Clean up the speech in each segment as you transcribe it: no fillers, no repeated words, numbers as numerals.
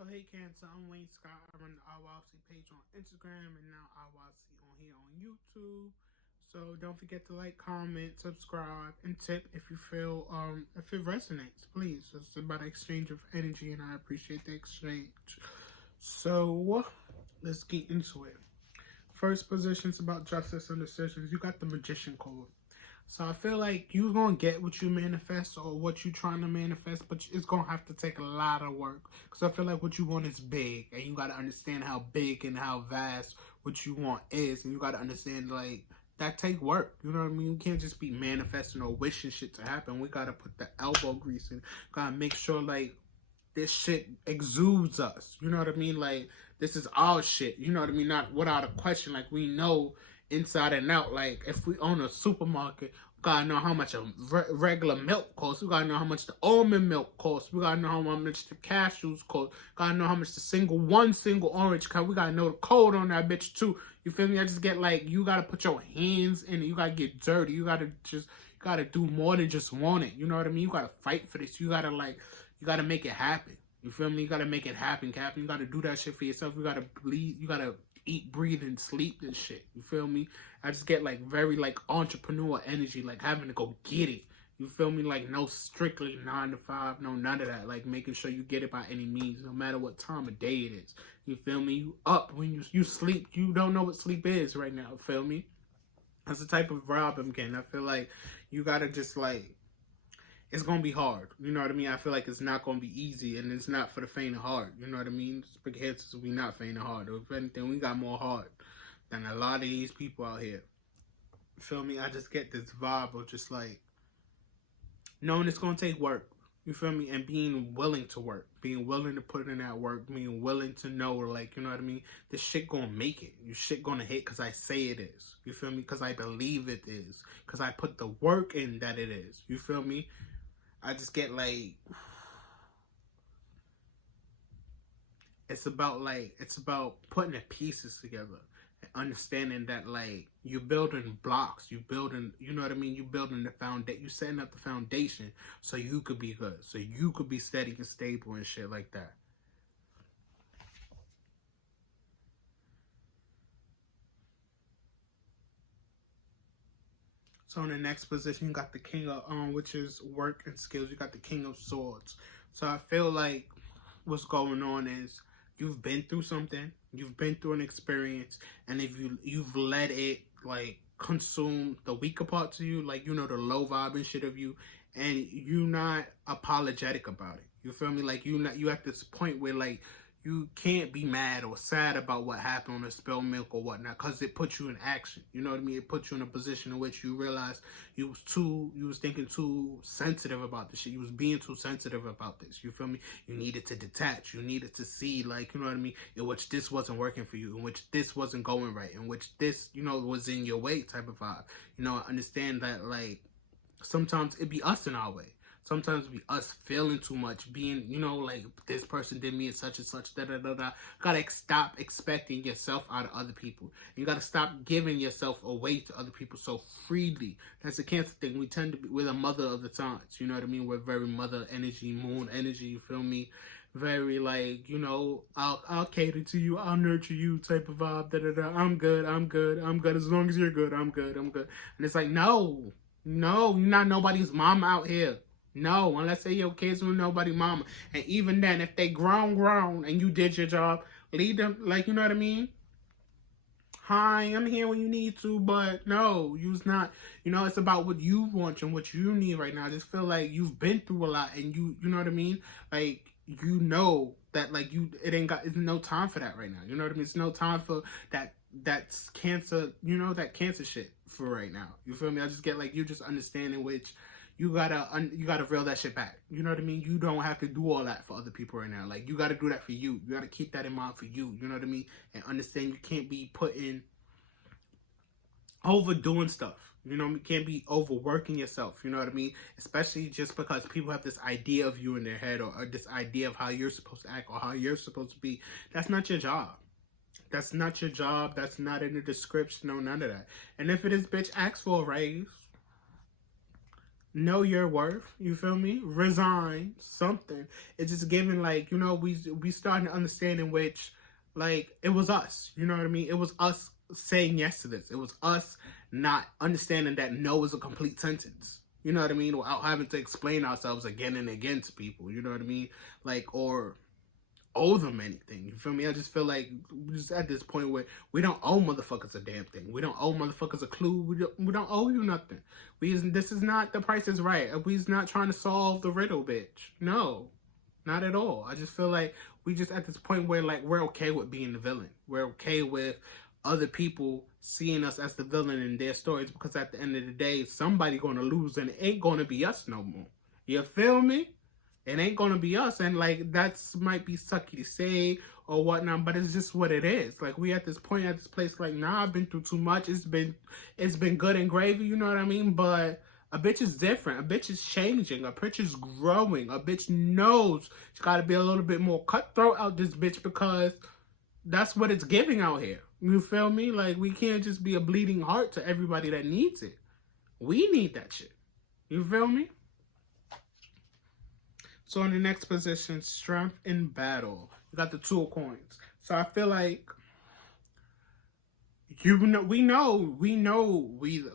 So hey Cancer, I'm Wayne Scott. I run the Iwildseed page on Instagram and now Iwildseed on here on YouTube. So don't forget to like, comment, subscribe, and tip if you feel if it resonates. Please, it's about exchange of energy, and I appreciate the exchange. So let's get into it. First position is about justice and decisions. You got the Magician code. So I feel like you're going to get what you manifest or what you're trying to manifest, but it's going to have to take a lot of work. Because I feel like what you want is big, and you got to understand how big and how vast what you want is. And you got to understand, like, that take work. You know what I mean? You can't just be manifesting or wishing shit to happen. We got to put the elbow grease in. Got to make sure, like, this shit exudes us. You know what I mean? Like, this is our shit. You know what I mean? Not without a question. Like, we know inside and out. Like, if we own a supermarket, we gotta know how much a regular milk costs. We gotta know how much the almond milk costs. We gotta know how much the cashews cost. Gotta know how much the single orange cost. We gotta know the code on that bitch too. You feel me? I just get like, you gotta put your hands in it. You gotta get dirty. You gotta do more than just want it. You know what I mean? You gotta fight for this. You gotta make it happen. You feel me? You gotta make it happen, Captain. You gotta do that shit for yourself. You gotta bleed. You gotta eat, breathe, and sleep this shit. You feel me? I just get like very like entrepreneur energy, like having to go get it. You feel me? Like no strictly 9 to 5, no none of that. Like making sure you get it by any means, no matter what time of day it is. You feel me? You up when you sleep. You don't know what sleep is right now. Feel me? That's the type of vibe I'm getting. I feel like you gotta just like, it's gonna be hard. You know what I mean? I feel like it's not gonna be easy, and it's not for the faint of heart. You know what I mean? Big heads, we not faint of heart. If anything, we got more heart than a lot of these people out here. You feel me? I just get this vibe of just like knowing it's gonna take work. You feel me? And being willing to work, being willing to put in that work, being willing to know, like, you know what I mean? This shit gonna make it. Your shit gonna hit because I say it is. You feel me? Because I believe it is. Because I put the work in that it is. You feel me? I just get like, it's about putting the pieces together and understanding that like you're building blocks, you building, you know what I mean? You building the foundation, you setting up the foundation so you could be good, so you could be steady and stable and shit like that. So in the next position, you got the King of, which is work and skills. You got the King of Swords. So I feel like what's going on is you've been through something, you've been through an experience, and if you've let it like consume the weaker parts of you, like, you know, the low vibe and shit of you, and you're not apologetic about it. You feel me? Like you at this point where like you can't be mad or sad about what happened on the spilled milk or whatnot, because it puts you in action. You know what I mean? It puts you in a position in which you realize you was thinking too sensitive about this shit. You was being too sensitive about this. You feel me? You needed to detach. You needed to see, like, you know what I mean, in which this wasn't working for you, in which this wasn't going right, in which this, you know, was in your way type of vibe. You know, I understand that, like, sometimes it be us in our way. Sometimes it be us feeling too much, being, you know, like, this person did me and such, da-da-da-da. Gotta stop expecting yourself out of other people. You gotta stop giving yourself away to other people so freely. That's a Cancer thing. We tend to be, we're the mother of the times, you know what I mean? We're very mother energy, moon energy, you feel me? Very like, you know, I'll cater to you, I'll nurture you type of vibe, da-da-da. I'm good. As long as you're good, I'm good. And it's like, no, you're not nobody's mama out here. No, unless they your kids with nobody mama. And even then, if they grown and you did your job, leave them, like, you know what I mean? Hi, I'm here when you need to, but no, you's not. You know, it's about what you want and what you need right now. I just feel like you've been through a lot, and you know what I mean? Like, you know that, like, it's no time for that right now. You know what I mean? It's no time for that's cancer, you know, that cancer shit for right now. You feel me? I just get like, you just understanding which you gotta reel that shit back. You know what I mean? You don't have to do all that for other people right now. Like, you gotta do that for you. You gotta keep that in mind for you. You know what I mean? And understand you can't be overdoing stuff. You know, you can't be overworking yourself. You know what I mean? Especially just because people have this idea of you in their head, or this idea of how you're supposed to act or how you're supposed to be. That's not your job. That's not your job. That's not in the description. No, none of that. And if it is, bitch, ask for a raise. know your worth. You feel me? Resign something. It's just giving like, you know, we starting to understand in which like it was us. You know what I mean? It was us saying yes to this. It was us not understanding that no is a complete sentence. You know what I mean? Without having to explain ourselves again and again to people. You know what I mean? Like, or owe them anything. You feel me? I just feel like we're just at this point where we don't owe motherfuckers a damn thing. We don't owe motherfuckers a clue. We don't owe you nothing. This is not The Price is Right. We's not trying to solve the riddle, bitch. No, not at all. I just feel like we just at this point where like we're okay with being the villain. We're okay with other people seeing us as the villain in their stories, because at the end of the day, somebody gonna lose and it ain't gonna be us no more. You feel me? It ain't gonna be us, and like that's might be sucky to say or whatnot, but it's just what it is. Like we at this point, at this place, like nah, I've been through too much. It's been good and gravy, you know what I mean? But a bitch is different. A bitch is changing. A bitch is growing. A bitch knows she got to be a little bit more cutthroat out this bitch, because that's what it's giving out here. You feel me? Like we can't just be a bleeding heart to everybody that needs it. We need that shit. You feel me? So in the next position, strength in battle. You got the Two of Coins. So I feel like we know,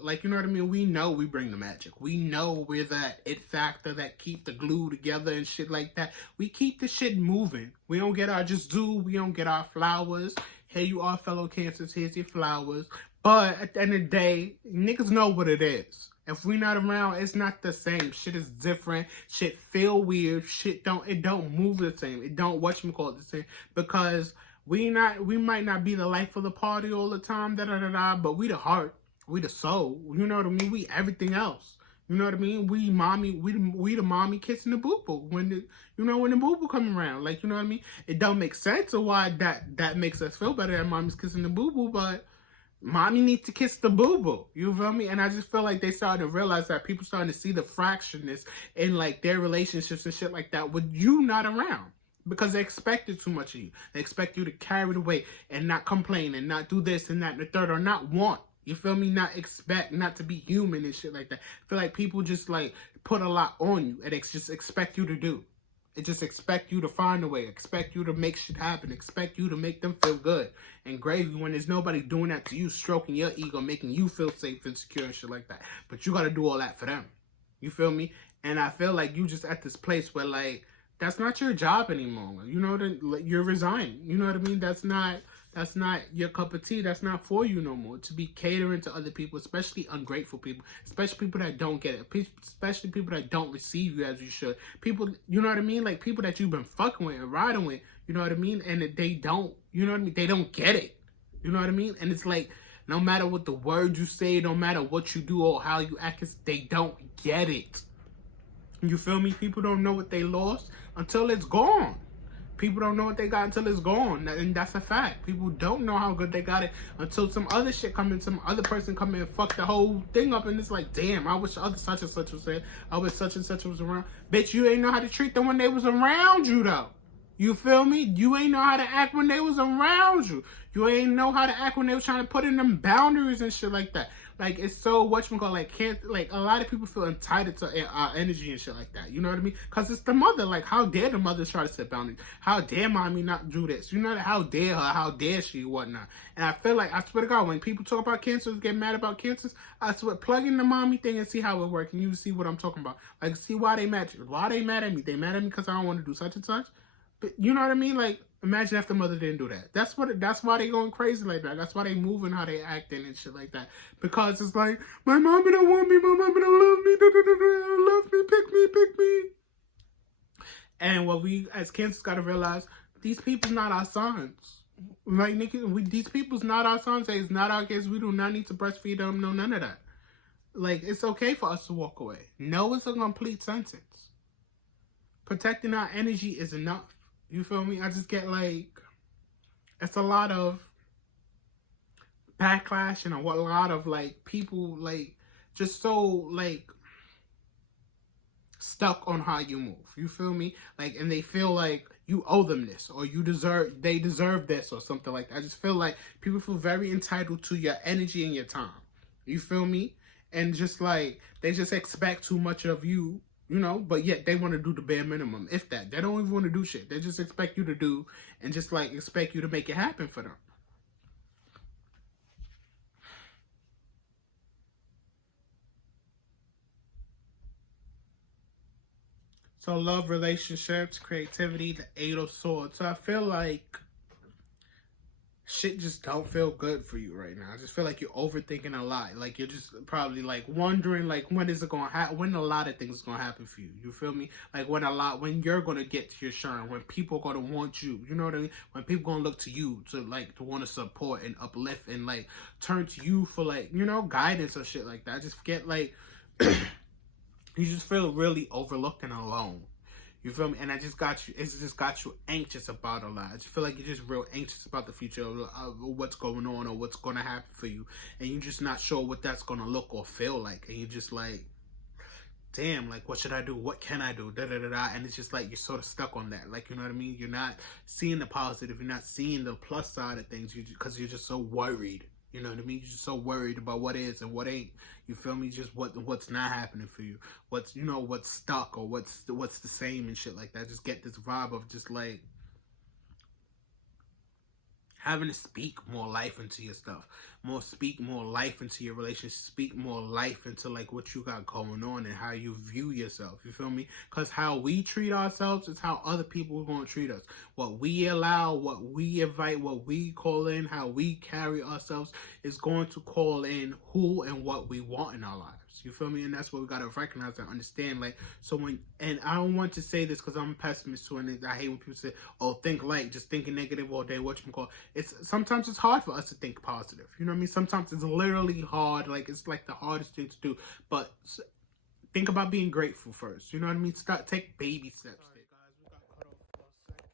like, you know what I mean? We know we bring the magic. We know we're that it factor that keep the glue together and shit like that. We keep the shit moving. We don't get our just due. We don't get our flowers. Here you are, fellow Cancers. Here's your flowers. But at the end of the day, niggas know what it is. If we not around, it's not the same. Shit is different. Shit feel weird. It don't move the same. It don't whatchamacallit the same. Because we might not be the life of the party all the time, but we the heart. We the soul. You know what I mean? We everything else. You know what I mean? We the mommy kissing the boo-boo when the boo-boo come around. Like, you know what I mean? It don't make sense of why that makes us feel better that mommy's kissing the boo-boo, but mommy needs to kiss the boo-boo. You feel me? And I just feel like they started to realize that people starting to see the fractionness in like their relationships and shit like that with you not around. Because they expected too much of you. They expect you to carry the weight and not complain and not do this and that and the third, or not want. You feel me? Not expect, not to be human and shit like that. I feel like people just like put a lot on you and they just expect you to do. It just expect you to find a way, expect you to make shit happen, expect you to make them feel good and gravy when there's nobody doing that to you, stroking your ego, making you feel safe and secure and shit like that. But you got to do all that for them. You feel me? And I feel like you just at this place where like, that's not your job anymore. You know, you're resigning. You know what I mean? That's not your cup of tea. That's not for you no more. To be catering to other people, especially ungrateful people, especially people that don't get it, especially people that don't receive you as you should. People, you know what I mean? Like people that you've been fucking with and riding with, you know what I mean? And they don't, you know what I mean? They don't get it. You know what I mean? And it's like, no matter what the words you say, no matter what you do or how you act, they don't get it. You feel me? People don't know what they lost until it's gone. People don't know what they got until it's gone. And that's a fact. People don't know how good they got it until some other shit come in, some other person come in and fuck the whole thing up. And it's like, damn, I wish other such and such was there. I wish such and such was around. Bitch, you ain't know how to treat them when they was around you, though. You feel me? You ain't know how to act when they was around you. You ain't know how to act when they was trying to put in them boundaries and shit like that. Like, it's so, like, a lot of people feel entitled to our energy and shit like that. You know what I mean? Because it's the mother. Like, how dare the mothers try to set boundaries? How dare mommy not do this? You know, how dare her? How dare she? Whatnot. And I feel like, I swear to God, when people talk about cancers, get mad about cancers, I swear, plug in the mommy thing and see how it works. And you see what I'm talking about. Like, see why they mad at you. Why they mad at me? They mad at me because I don't want to do such and such. But you know what I mean? Like, imagine if the mother didn't do that. That's why they going crazy like that. That's why they moving how they acting and shit like that. Because it's like, my mama don't want me, my mama don't love me, love me, pick me. And what we as cancers gotta realize, these people's not our sons. Like, these people's not our sons. It's not our kids. We do not need to breastfeed them. No, none of that. Like, it's okay for us to walk away. No is a complete sentence. Protecting our energy is enough. You feel me? I just get like, it's a lot of backlash and a lot of like people like just so like stuck on how you move. You feel me? Like, and they feel like you owe them this or they deserve this or something like that. I just feel like people feel very entitled to your energy and your time. You feel me? and just like they just expect too much of you, you know, but yet they want to do the bare minimum, if that. They don't even want to do shit. They just expect you to do, and just like expect you to make it happen for them. So love, relationships, creativity, the Eight of Swords. So I feel like shit just don't feel good for you right now. I just feel like you're overthinking a lot. Like you're just probably like wondering like when is it gonna happen? When a lot of things is gonna happen for you. You feel me? Like when you're gonna get to your shine. When people are gonna want you. You know what I mean? When people gonna look to you to want to support and uplift and like turn to you for like, you know, guidance or shit like that. I just get like you just feel really overlooked and alone. You feel me? And it's just got you anxious about a lot. I just feel like you're just real anxious about the future of what's going on or what's going to happen for you. And you're just not sure what that's going to look or feel like. And you're just like, damn, like, what should I do? What can I do? Da da da da. And it's just like you're sort of stuck on that. Like, you know what I mean? You're not seeing the positive. You're not seeing the plus side of things because you're just so worried. You know what I mean? You're just so worried about what is and what ain't. You feel me? Just what's not happening for you. What's, you know, what's stuck or what's the same and shit like that. Just get this vibe of just like having to speak more life into your stuff. Speak more life into your relationship. Speak more life into like what you got going on and how you view yourself. You feel me? Because how we treat ourselves is how other people are going to treat us. What we allow, what we invite, what we call in, how we carry ourselves is going to call in who and what we want in our lives. You feel me? And that's what we got to recognize and understand. Like, so and I don't want to say this because I'm a pessimist too, and I hate when people say, oh, think light, just thinking negative all day, whatchamacallit. Sometimes it's hard for us to think positive. You know what I mean? Sometimes it's literally hard. Like, it's like the hardest thing to do. But think about being grateful first. You know what I mean? Take baby steps. All right, guys, we got cut off for a second.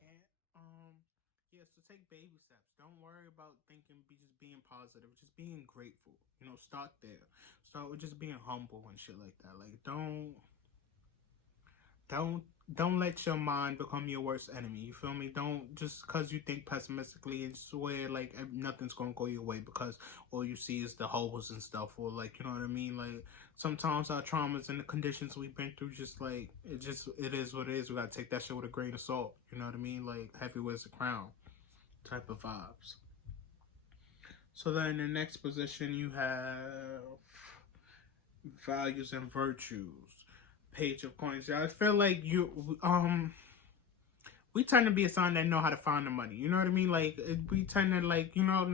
Yeah, so take baby steps. Don't worry about just being positive, just being grateful. You know, start there. Start with just being humble and shit like that. Like, don't let your mind become your worst enemy. You feel me? Don't just because you think pessimistically and swear like nothing's gonna go your way because all you see is the holes and stuff, or like, you know what I mean? Like sometimes our traumas and the conditions we've been through, just like it is what it is. We gotta take that shit with a grain of salt. You know what I mean? Like heavy wears the crown type of vibes. So then in the next position you have values and virtues. Page of Coins. I feel like we tend to be a sign that know how to find the money. You know what I mean? Like we tend to like, you know,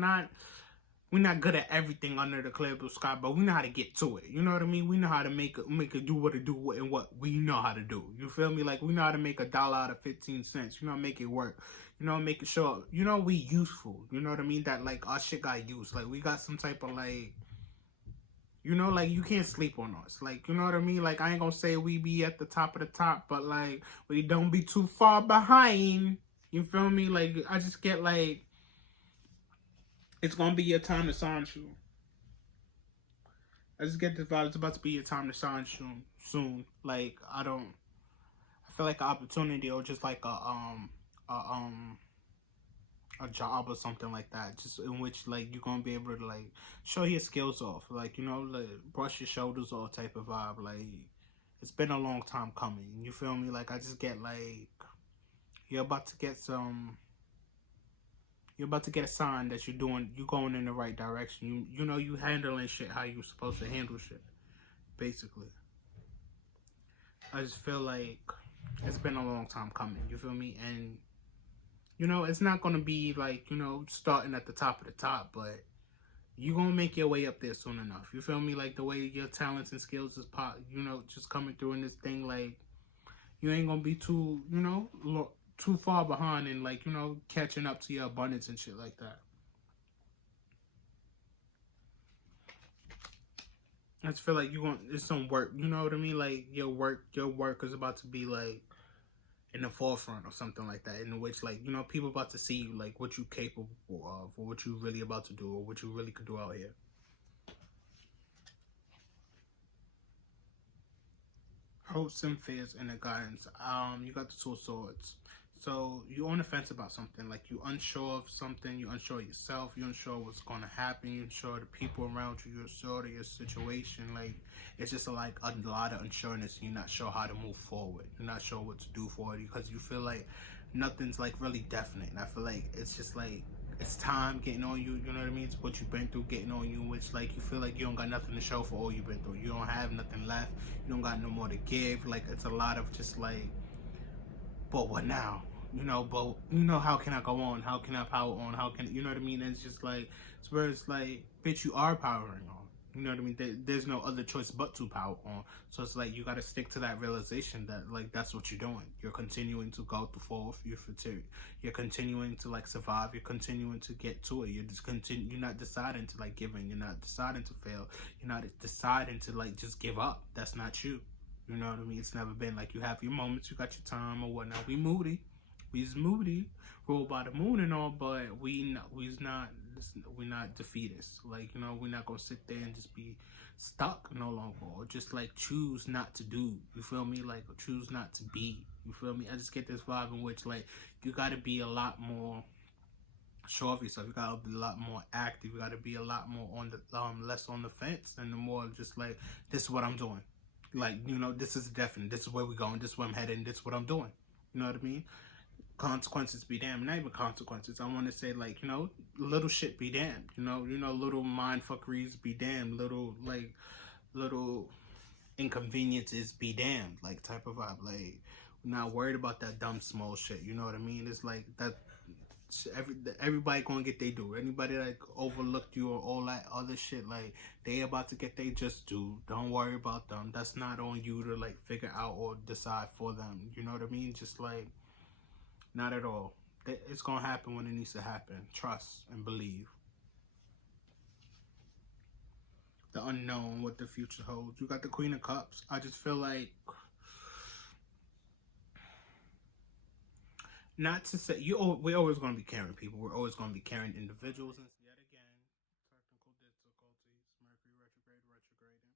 we're not good at everything under the clear blue sky, but we know how to get to it. You know what I mean? We know how to make it do what it do and what we know how to do. You feel me? Like we know how to make $1 out of 15 cents. You know, make it work. You know, make it show. You know, we useful. You know what I mean? That like our shit got used. Like we got some type of like, you know, like you can't sleep on us. Like, you know what I mean? Like I ain't gonna say we be at the top of the top, but like we don't be too far behind. You feel me? Like I just get like it's gonna be your time to shine soon. I just get the vibe. It's about to be your time to shine soon. Like I feel like an opportunity or just like a job or something like that, just in which like you're gonna be able to like show your skills off, like, you know, like brush your shoulders off type of vibe. Like it's been a long time coming. You feel me? Like I just get like you're about to get a sign that you're going in the right direction. You know you handling shit how you supposed to handle shit, basically. I just feel like it's been a long time coming. You feel me? And you know, it's not going to be like, you know, starting at the top of the top, but you're going to make your way up there soon enough. You feel me? Like the way your talents and skills is you know, just coming through in this thing, like you ain't going to be too, you know, too far behind and like, you know, catching up to your abundance and shit like that. I just feel like it's some work, you know what I mean? Like your work is about to be like in the forefront or something like that, in which like, you know, people about to see you, like what you capable of or what you really about to do or what you really could do out here. Hopes and fears and the guidance. You got the Two of Swords. So you're on the fence about something, like you unsure of something, you unsure yourself, you unsure what's gonna happen, you unsure the people around you, you're unsure of your situation. Like it's just like a lot of unsureness. You're not sure how to move forward. You're not sure what to do forward because you feel like nothing's like really definite. And I feel like it's just like it's time getting on you. You know what I mean? It's what you've been through getting on you, which like you feel like you don't got nothing to show for all you've been through. You don't have nothing left. You don't got no more to give. Like it's a lot of just like, but what now? But how can I go on? How can I power on? How can, you know what I mean? And it's just like, it's where it's like, bitch, you are powering on. You know what I mean? There's no other choice but to power on. So it's like, you got to stick to that realization that, like, that's what you're doing. You're continuing to go through forth. You're continuing to, like, survive. You're continuing to get to it. You're not deciding to, like, give in. You're not deciding to fail. You're not deciding to, like, just give up. That's not you. You know what I mean? It's never been like you have your moments, you got your time or whatnot. We's moody, ruled by the moon and all, but we're not defeatists. Like, we're not gonna sit there and just be stuck no longer, or just like choose not to do. You feel me? Like choose not to be. You feel me? I just get this vibe in which like you gotta be a lot more sure of yourself. You gotta be a lot more active. You gotta be a lot more on the less on the fence and the more just like, this is what I'm doing. Like, this is definite. This is where we're going. This is where I'm heading. This is what I'm doing. You know what I mean? Consequences be damned. Not even consequences. I want to say, like, little shit be damned. Little mind fuckeries be damned. Little inconveniences be damned. Like, type of vibe. Like, we're not worried about that dumb small shit. You know what I mean? It's like that. Everybody gonna get they due. Anybody like overlooked you or all that other shit, like they about to get they just due. Don't worry about them. That's not on you to like figure out or decide for them. You know what I mean? Just like, not at all. It's gonna happen when it needs to happen. Trust and believe. The unknown, what the future holds. You got the Queen of Cups. I just feel like, not to say we're always going to be caring people. We're always going to be caring individuals. And yet again, technical difficulties. Mercury retrograding.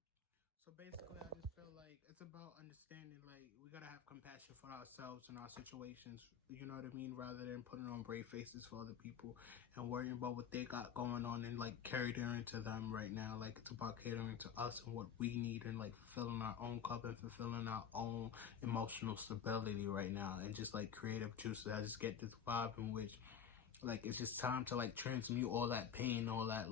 So basically, I just feel like it's about understanding. Like we gotta have compassion for ourselves and our situations. You know what I mean? Rather than putting on brave faces for other people and worrying about what they got going on and like catering to them right now. Like it's about catering to us and what we need and like fulfilling our own cup and fulfilling our own emotional stability right now, and just like creative juices. I just get this vibe in which like it's just time to like transmute all that pain, all that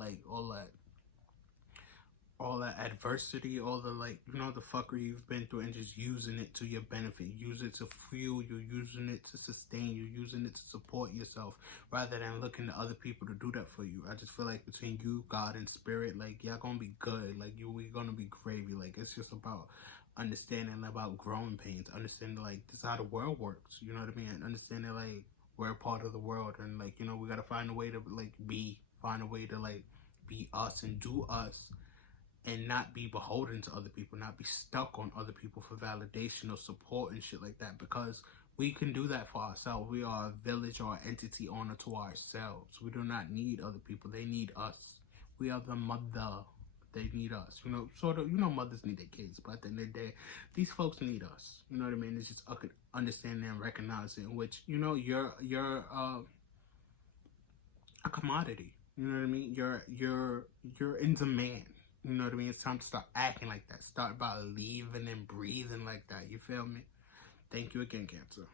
adversity, all the like, the fuckery you've been through, and just using it to your benefit. Use it to fuel you, using it to sustain you, using it to support yourself, rather than looking to other people to do that for you. I just feel like between you, God, and spirit, like y'all gonna be good. Like we're gonna be gravy. Like it's just about understanding about growing pains, understanding like this is how the world works. You know what I mean? And understanding like we're a part of the world, and like we gotta find a way to like find a way to like be us and do us, and not be beholden to other people, not be stuck on other people for validation or support and shit like that, because we can do that for ourselves. We are a village or an entity owner to ourselves. We do not need other people. They need us. We are the mother. They need us. Sort of, mothers need their kids, but at the end of the day, these folks need us. You know what I mean? It's just understanding and recognizing which, you're a commodity. You know what I mean? You're in demand. You know what I mean? It's time to start acting like that. Start by living and breathing like that. You feel me? Thank you again, Cancer.